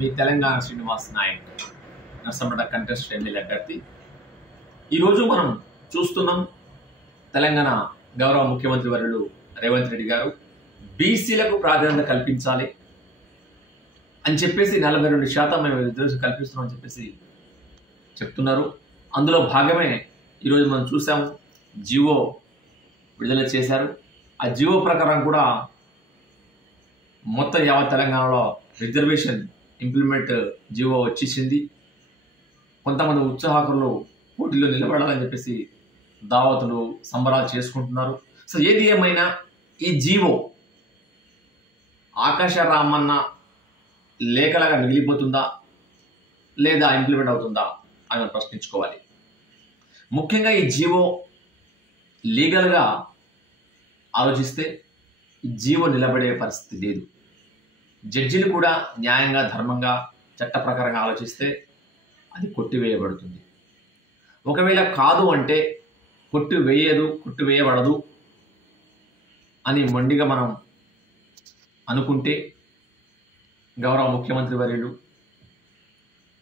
మీ Telangana Srinivas Naik Narsampet contest MLA అభ్యర్థి. ఈరోజు మనం చూస్తున్నాం తెలంగాణ గౌరవ ముఖ్యమంత్రి వర్యులు రేవంత్ రెడ్డి గారు బీసీలకు ప్రాధాన్యత కల్పించాలి అని చెప్పేసి 42% మేము రిజర్వేషన్ కల్పిస్తున్నామని చెప్పేసి చెప్తున్నారు. అందులో భాగమే ఈరోజు మనం చూసాము, జీవో విడుదల చేశారు. ఆ జీవో ప్రకారం కూడా మొత్తం యావత్ తెలంగాణలో రిజర్వేషన్ ఇంప్లిమెంట్ జీవో వచ్చేసింది. కొంతమంది ఉత్సాహకులు పోటీలో నిలబడాలని చెప్పేసి దావతులు సంబరాలు చేసుకుంటున్నారు. సో ఏది ఏమైనా ఈ జీవో ఆకాశ రామన్న లేఖలాగా మిగిలిపోతుందా లేదా ఇంప్లిమెంట్ అవుతుందా అని మనం ప్రశ్నించుకోవాలి. ముఖ్యంగా ఈ జీవో లీగల్గా ఆలోచిస్తే ఈ జీవో నిలబడే పరిస్థితి లేదు. జడ్జిలు కూడా న్యాయంగా ధర్మంగా చట్ట ప్రకారంగా ఆలోచిస్తే అది కొట్టివేయబడుతుంది. ఒకవేళ కాదు అంటే కొట్టివేయబడదు అని మొండిగా మనం అనుకుంటే గౌరవ ముఖ్యమంత్రి వర్యులు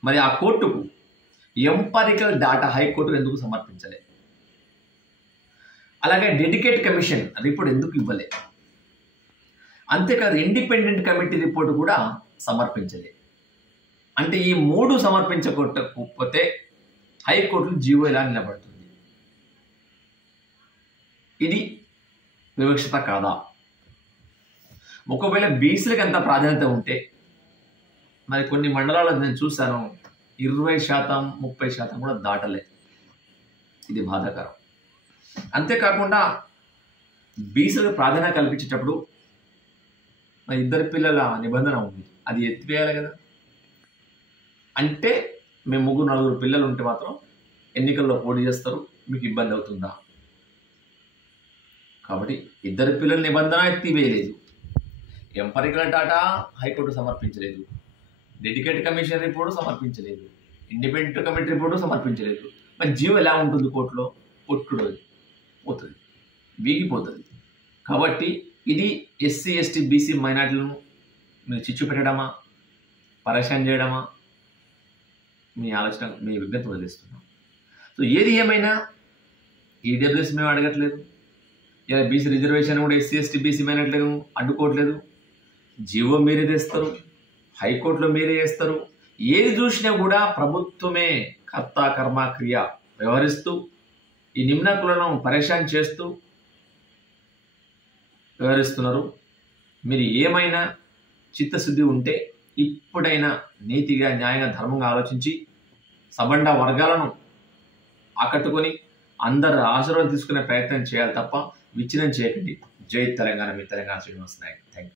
మరి ఆ కోర్టుకు ఎంపరికల్ డాటా హైకోర్టు ఎందుకు సమర్పించలే? అలాగే డెడికేట్ కమిషన్ రిపోర్ట్ ఎందుకు ఇవ్వలే? అంతేకాదు ఇండిపెండెంట్ కమిటీ రిపోర్ట్ కూడా సమర్పించలే. అంటే ఈ 3 సమర్పించకపోతే హైకోర్టులో జీవో ఎలా నిలబడుతుంది? ఇది వివక్షత కాదా? ఒకవేళ బీసీలకు ఎంత ప్రాధాన్యత ఉంటే మరి కొన్ని మండలాల్లో నేను చూశాను 20%, 30% కూడా దాటలే. ఇది బాధాకరం. అంతేకాకుండా బీసీలకు ప్రాధాన్యత కల్పించేటప్పుడు మరి 2 పిల్లల నిబంధన ఉంది, అది ఎత్తివేయాలి కదా. అంటే మేము 3, 4 పిల్లలు ఉంటే మాత్రం ఎన్నికల్లో పోటీ చేస్తారు, మీకు ఇబ్బంది అవుతుందా? కాబట్టి 2 పిల్లల నిబంధన ఎత్తివేయలేదు, ఎంపరికల్ డాటా హైకోర్టు సమర్పించలేదు, డెడికేట్ కమిషన్ రిపోర్టు సమర్పించలేదు, ఇండిపెండెంట్ కమిటీ రిపోర్టు సమర్పించలేదు. మరి జీవో ఎలా ఉంటుంది? కోర్టులో కొట్టుడు పోతుంది, వీగిపోతుంది. కాబట్టి ఇది ఎస్సీ, ఎస్టీ, బీసీ మైనార్టీలను మీరు చిచ్చు పెట్టడమా, పరేషాన్ చేయడమా? మీ ఆలోచన, మీ విజ్ఞత వదిలేస్తున్నాం. సో ఏది ఏమైనా ఈడబ్ల్యూఎస్ మేము అడగట్లేదు, ఇలా బీసీ రిజర్వేషన్ కూడా ఎస్సీ, ఎస్టీ, బీసీ మైనార్టీలను అడ్డుకోవట్లేదు. జీవో మీరే తెస్తారు, హైకోర్టులో మీరే చేస్తారు. ఏది చూసినా కూడా ప్రభుత్వమే కర్త కర్మ క్రియ వ్యవహరిస్తూ ఈ నిమ్న కులను పరేషాన్ చేస్తూ వ్యవహరిస్తున్నారు. మీరు ఏమైనా చిత్తశుద్ధి ఉంటే ఇప్పుడైనా నీతిగా, న్యాయంగా, ధర్మంగా ఆలోచించి సబండ వర్గాలను ఆకట్టుకొని అందరు ఆశీర్వాదం తీసుకునే ప్రయత్నం చేయాలి తప్ప విచ్ఛిన్నం చేయకండి. జై తెలంగాణ, మీ తెలంగాణ శ్రీనివాస్ నాయక్. Thank you.